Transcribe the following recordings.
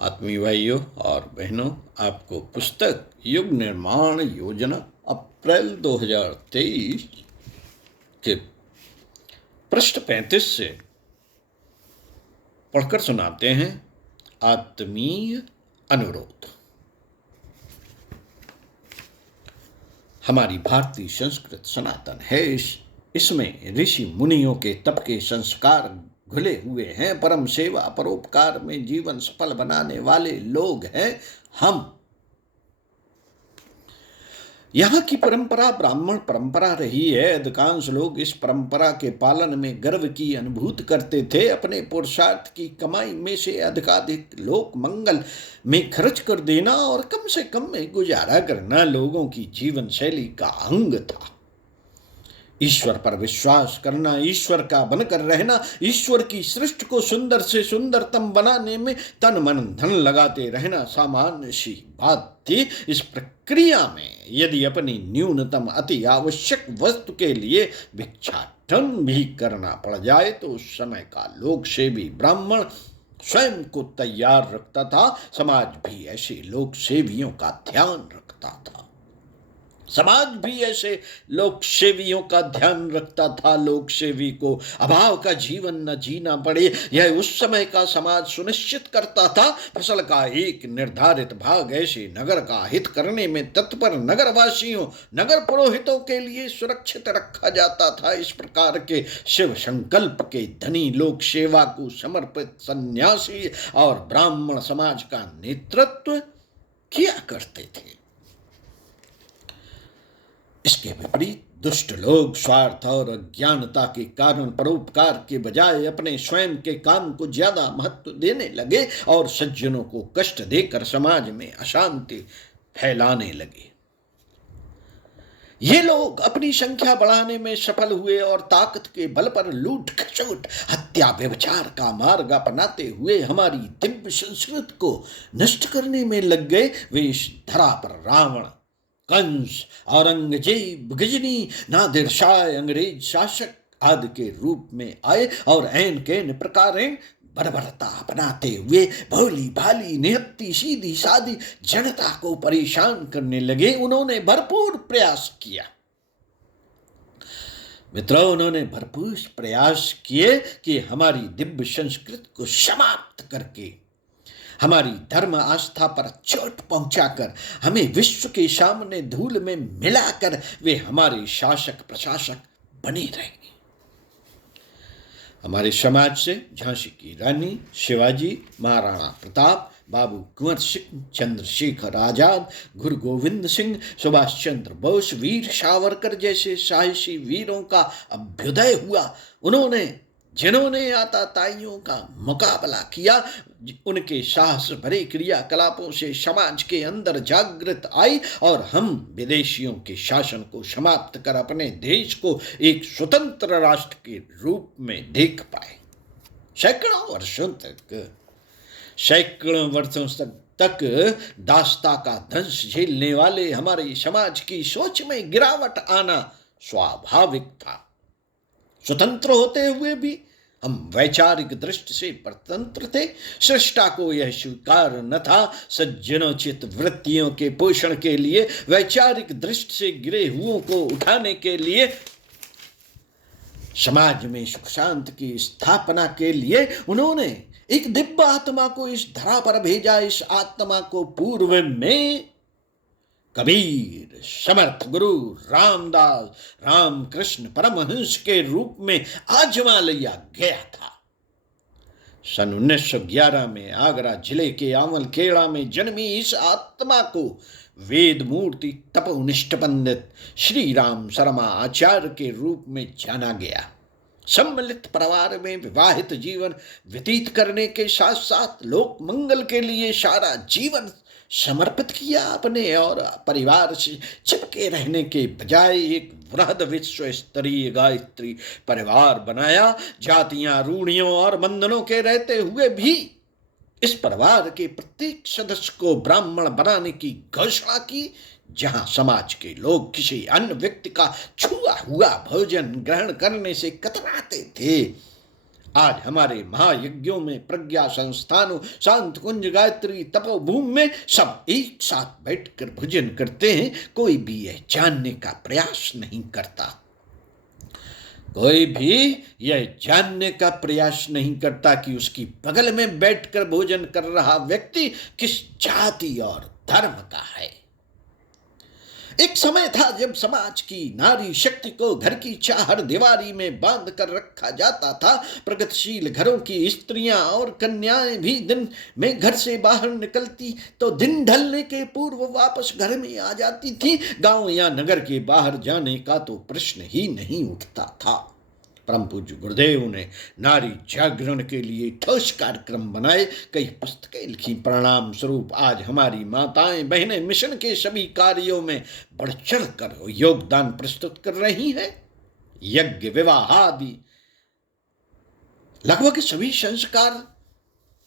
आत्मीय भाइयों और बहनों, आपको पुस्तक युग निर्माण योजना अप्रैल 2023 के पृष्ठ 35 से पढ़कर सुनाते हैं। आत्मीय अनुरोध। हमारी भारतीय संस्कृत सनातन है। इसमें ऋषि मुनियों के तप के संस्कार घुले हुए हैं। परम सेवा परोपकार में जीवन सफल बनाने वाले लोग हैं हम। यहाँ की परंपरा ब्राह्मण परंपरा रही है। अधिकांश लोग इस परंपरा के पालन में गर्व की अनुभूति करते थे। अपने पुरुषार्थ की कमाई में से अधिकाधिक लोक मंगल में खर्च कर देना और कम से कम में गुजारा करना लोगों की जीवन शैली का अंग था। ईश्वर पर विश्वास करना, ईश्वर का बनकर रहना, ईश्वर की सृष्टि को सुंदर से सुंदरतम बनाने में तन मन धन लगाते रहना सामान्य सी बात थी। इस प्रक्रिया में यदि अपनी न्यूनतम अति आवश्यक वस्तु के लिए भिक्षाटन भी करना पड़ जाए तो उस समय का लोक सेवी ब्राह्मण स्वयं को तैयार रखता था। समाज भी ऐसे लोक सेवियों का ध्यान रखता था। समाज भी ऐसे लोक सेवियों का ध्यान रखता था। लोक सेवी को अभाव का जीवन न जीना पड़े, यह उस समय का समाज सुनिश्चित करता था। फसल का एक निर्धारित भाग ऐसे नगर का हित करने में तत्पर नगरवासियों, नगर पुरोहितों के लिए सुरक्षित रखा जाता था। इस प्रकार के शिव संकल्प के धनी लोक सेवा को समर्पित सन्यासी और ब्राह्मण समाज का नेतृत्व किया करते थे। इसके विपरीत दुष्ट लोग स्वार्थ और अज्ञानता के कारण परोपकार के बजाय अपने स्वयं के काम को ज्यादा महत्व देने लगे और सज्जनों को कष्ट देकर समाज में अशांति फैलाने लगे। ये लोग अपनी संख्या बढ़ाने में सफल हुए और ताकत के बल पर लूट खसोट हत्या व्यभिचार का मार्ग अपनाते हुए हमारी दिव्य संस्कृति को नष्ट करने में लग गए। वे इस धरा पर रावण, कंस, औरंगजेब, गजनी, नादिर शाह, अंग्रेज शासक आदि के रूप में आए और ऐन कैन प्रकारेण बर्बरता अपनाते हुए भोली भाली निहत्ती सीधी सादी जनता को परेशान करने लगे। उन्होंने भरपूर प्रयास किया मित्रों, उन्होंने भरपूर प्रयास किए कि हमारी दिव्य संस्कृति को समाप्त करके हमारी धर्म आस्था पर चोट पहुंचाकर हमें विश्व के सामने धूल में मिलाकर वे हमारे शासक प्रशासक बने रहेंगे। हमारे समाज से झांसी की रानी, शिवाजी, महाराणा प्रताप, बाबू कुंवर सिंह, चंद्रशेखर आजाद, गुरु गोविंद सिंह, सुभाष चंद्र बोस, वीर सावरकर जैसे साहसी वीरों का अभ्युदय हुआ। जिन्होंने आताताइयों का मुकाबला किया, उनके साहस भरे क्रियाकलापों से समाज के अंदर जागृत आई और हम विदेशियों के शासन को समाप्त कर अपने देश को एक स्वतंत्र राष्ट्र के रूप में देख पाए। सैकड़ों वर्षों तक दास्ता का दंश झेलने वाले हमारे समाज की सोच में गिरावट आना स्वाभाविक था। स्वतंत्र होते हुए भी हम वैचारिक दृष्टि से परतंत्र थे। सृष्टा को यह स्वीकार न था। सज्जनोचित वृत्तियों के पोषण के लिए, वैचारिक दृष्टि से गिरे हुओं को उठाने के लिए, समाज में सुख शांति की स्थापना के लिए उन्होंने एक दिव्य आत्मा को इस धरा पर भेजा। इस आत्मा को पूर्व में कबीर, समर्थ गुरु रामदास, रामकृष्ण परमहंस के रूप में आजमा लिया गया था। सन 1911 में आगरा जिले के आंवलखेड़ा में जन्मी इस आत्मा को वेद मूर्ति तपोनिष्ठ पंडित श्री राम शर्मा आचार्य के रूप में जाना गया। सम्मिलित परिवार में विवाहित जीवन व्यतीत करने के साथ साथ लोक मंगल के लिए सारा जीवन समर्पित किया। अपने और परिवार से चिपके रहने के बजाय एक वृहद विश्व स्तरीय गायत्री परिवार बनाया। जातियां, रूढ़ियों और बंधनों के रहते हुए भी इस परिवार के प्रत्येक सदस्य को ब्राह्मण बनाने की घोषणा की। जहां समाज के लोग किसी अन्य व्यक्ति का छुआ हुआ भोजन ग्रहण करने से कतराते थे, आज हमारे महायज्ञों में, प्रज्ञा संस्थानों, शांत कुंज, गायत्री तपोभूमि में सब एक साथ बैठकर भोजन करते हैं। कोई भी यह जानने का प्रयास नहीं करता, कोई भी यह जानने का प्रयास नहीं करता कि उसकी बगल में बैठकर भोजन कर रहा व्यक्ति किस जाति और धर्म का है। एक समय था जब समाज की नारी शक्ति को घर की चार दीवारी में बांध कर रखा जाता था। प्रगतिशील घरों की स्त्रियां और कन्याएं भी दिन में घर से बाहर निकलती तो दिन ढलने के पूर्व वापस घर में आ जाती थी। गांव या नगर के बाहर जाने का तो प्रश्न ही नहीं उठता था। परम पूज्य गुरुदेव ने नारी जागरण के लिए ठोस कार्यक्रम बनाए, कई पुस्तकें लिखी। परिणाम स्वरूप आज हमारी माताएं बहनें मिशन के सभी कार्यों में बढ़ चढ़ कर योगदान प्रस्तुत कर रही हैं। यज्ञ, विवाह आदि लगभग सभी संस्कार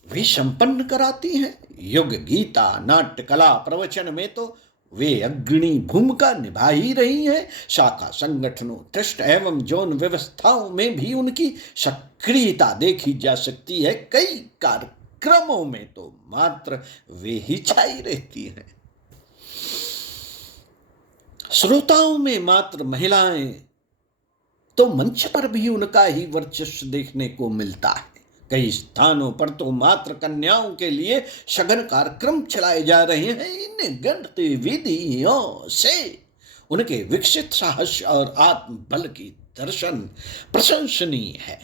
वे संपन्न कराती हैं। युग, गीता, नाट्य कला, प्रवचन में तो वे अग्रणी भूमिका निभा ही रही हैं। शाखा संगठनों, ट्रस्ट एवं जौन व्यवस्थाओं में भी उनकी सक्रियता देखी जा सकती है। कई कार्यक्रमों में तो मात्र वे ही छाई रहती हैं। श्रोताओं में मात्र महिलाएं, तो मंच पर भी उनका ही वर्चस्व देखने को मिलता है। कई स्थानों पर तो मात्र कन्याओं के लिए सघन कार्यक्रम चलाए जा रहे हैं। इन गतिविधियों से उनके विकसित साहस और आत्मबल की दर्शन प्रशंसनीय है।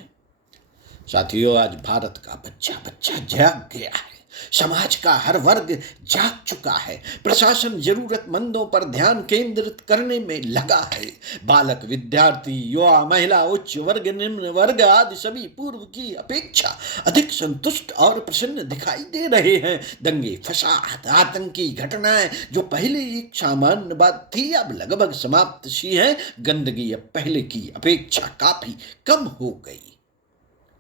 साथियों, आज भारत का बच्चा बच्चा जाग गया है। समाज का हर वर्ग जाग चुका है। प्रशासन जरूरतमंदों पर ध्यान केंद्रित करने में लगा है। बालक, विद्यार्थी, युवा, महिला, उच्च वर्ग, निम्न वर्ग आदि सभी पूर्व की अपेक्षा अधिक संतुष्ट और प्रसन्न दिखाई दे रहे हैं। दंगे, फसाद, आतंकी घटनाएं जो पहले एक सामान्य बात थी, अब लगभग समाप्त सी है। गंदगी अब पहले की अपेक्षा काफी कम हो गई।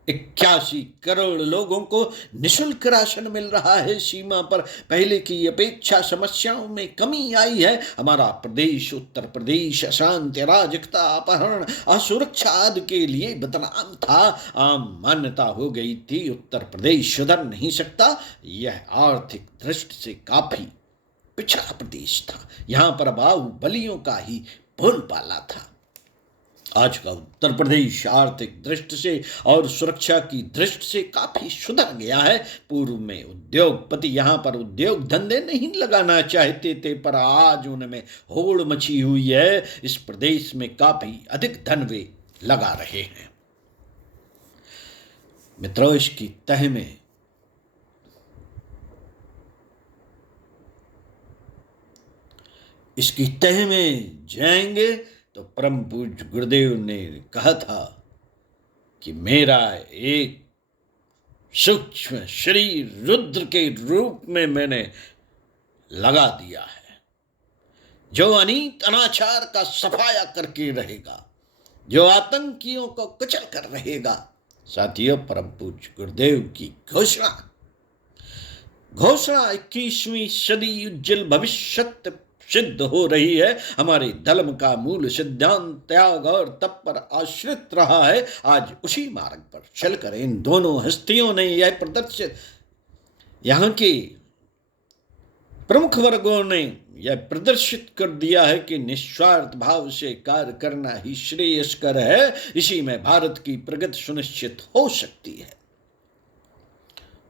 81 करोड़ लोगों को निःशुल्क राशन मिल रहा है। सीमा पर पहले की अपेक्षा समस्याओं में कमी आई है। हमारा प्रदेश, उत्तर प्रदेश, अशांति, अराजकता, अपहरण, असुरक्षा आदि के लिए बदनाम था। आम मान्यता हो गई थी उत्तर प्रदेश सुधर नहीं सकता। यह आर्थिक दृष्टि से काफी पिछड़ा प्रदेश था। यहाँ पर बाहुबलियों का ही बोलबाला था। आज का उत्तर प्रदेश आर्थिक दृष्टि से और सुरक्षा की दृष्टि से काफी सुधर गया है। पूर्व में उद्योगपति यहाँ पर उद्योग धंधे नहीं लगाना चाहते थे, पर आज उनमें होड़ मची हुई है। इस प्रदेश में काफी अधिक धन वे लगा रहे हैं। मित्रों, इसकी तह में जाएंगे तो परम पूज्य गुरुदेव ने कहा था कि मेरा एक सूक्ष्म शरीर रुद्र के रूप में मैंने लगा दिया है, जो अनीत अनाचार का सफाया करके रहेगा, जो आतंकियों को कुचल कर रहेगा। साथियों, परम पूज्य गुरुदेव की घोषणा 21वीं सदी उज्जवल भविष्य सिद्ध हो रही है। हमारे धर्म का मूल सिद्धांत त्याग और तप पर आश्रित रहा है। आज उसी मार्ग पर चलकर इन दोनों हस्तियों ने यह प्रदर्शित, यहाँ के प्रमुख वर्गों ने यह प्रदर्शित कर दिया है कि निस्वार्थ भाव से कार्य करना ही श्रेयस्कर है। इसी में भारत की प्रगति सुनिश्चित हो सकती है।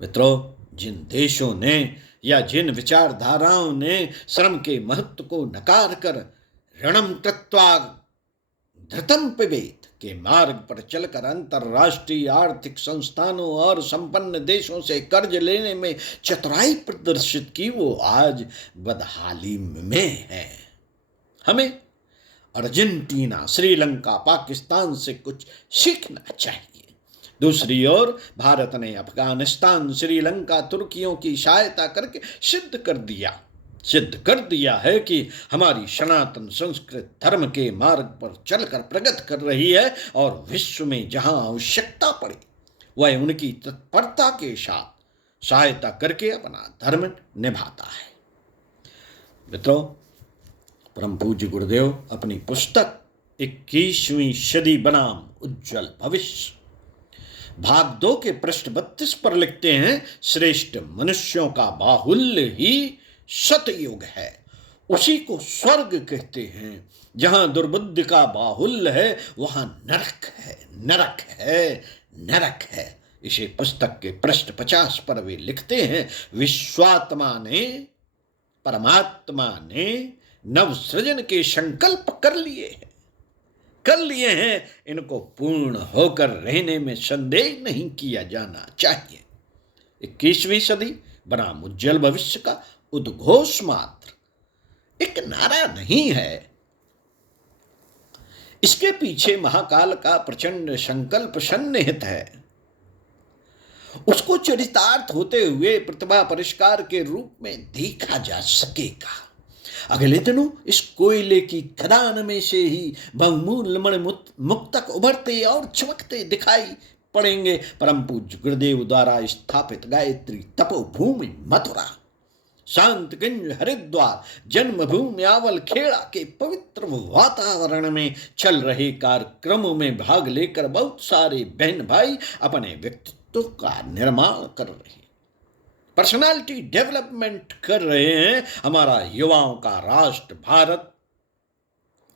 मित्रों, जिन देशों ने या जिन विचारधाराओं ने श्रम के महत्व को नकार कर ऋणम कृत्वा धृतम पिबेत के मार्ग पर चलकर अंतरराष्ट्रीय आर्थिक संस्थानों और संपन्न देशों से कर्ज लेने में चतुराई प्रदर्शित की, वो आज बदहाली में है। हमें अर्जेंटीना, श्रीलंका, पाकिस्तान से कुछ सीखना चाहिए। दूसरी ओर भारत ने अफगानिस्तान, श्रीलंका, तुर्कियों की सहायता करके सिद्ध कर दिया है कि हमारी सनातन संस्कृत धर्म के मार्ग पर चलकर प्रगति कर रही है और विश्व में जहां आवश्यकता पड़े वह उनकी तत्परता के साथ सहायता करके अपना धर्म निभाता है। मित्रों, परम पूज्य गुरुदेव अपनी पुस्तक 21वीं सदी बनाम उज्जवल भविष्य भाग 2 के पृष्ठ 32 पर लिखते हैं, श्रेष्ठ मनुष्यों का बाहुल्य ही सतयुग है, उसी को स्वर्ग कहते हैं। जहां दुर्बुद्धि का बाहुल्य है वहां नरक है, नरक है, नरक है। इसे पुस्तक के पृष्ठ 50 पर वे लिखते हैं, विश्वात्मा ने, परमात्मा ने नव सृजन के संकल्प कर लिए हैं। इनको पूर्ण होकर रहने में संदेह नहीं किया जाना चाहिए। 21वीं सदी बनाम उज्जवल भविष्य का उद्घोष मात्र एक नारा नहीं है, इसके पीछे महाकाल का प्रचंड संकल्प सन्निहित है। उसको चरितार्थ होते हुए प्रतिभा परिष्कार के रूप में देखा जा सकेगा। अगले दिनों इस कोयले की खदान में से ही बहुमूल्य मणि मुक्तक उभरते और चमकते दिखाई पड़ेंगे। परम पूज्य गुरुदेव द्वारा स्थापित गायत्री तपोभूमि मथुरा, शांतगंज, हरिद्वार, जन्मभूमि आवल खेड़ा के पवित्र वातावरण में चल रहे कार्यक्रमों में भाग लेकर बहुत सारे बहन भाई अपने व्यक्तित्व का निर्माण कर रहे हैं, पर्सनालिटी डेवलपमेंट कर रहे हैं। हमारा युवाओं का राष्ट्र भारत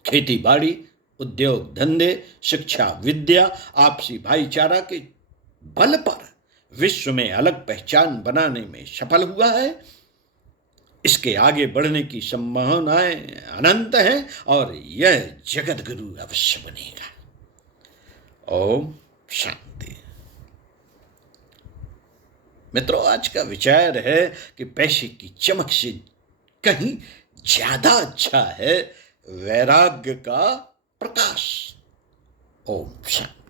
खेती बाड़ी, उद्योग धंधे, शिक्षा, विद्या, आपसी भाईचारा के बल पर विश्व में अलग पहचान बनाने में सफल हुआ है। इसके आगे बढ़ने की संभावनाएं अनंत हैं और यह जगत गुरु अवश्य बनेगा। ओम शांति। मित्रों, आज का विचार है कि पैसे की चमक से कहीं ज्यादा अच्छा है वैराग्य का प्रकाश। ओम शांति।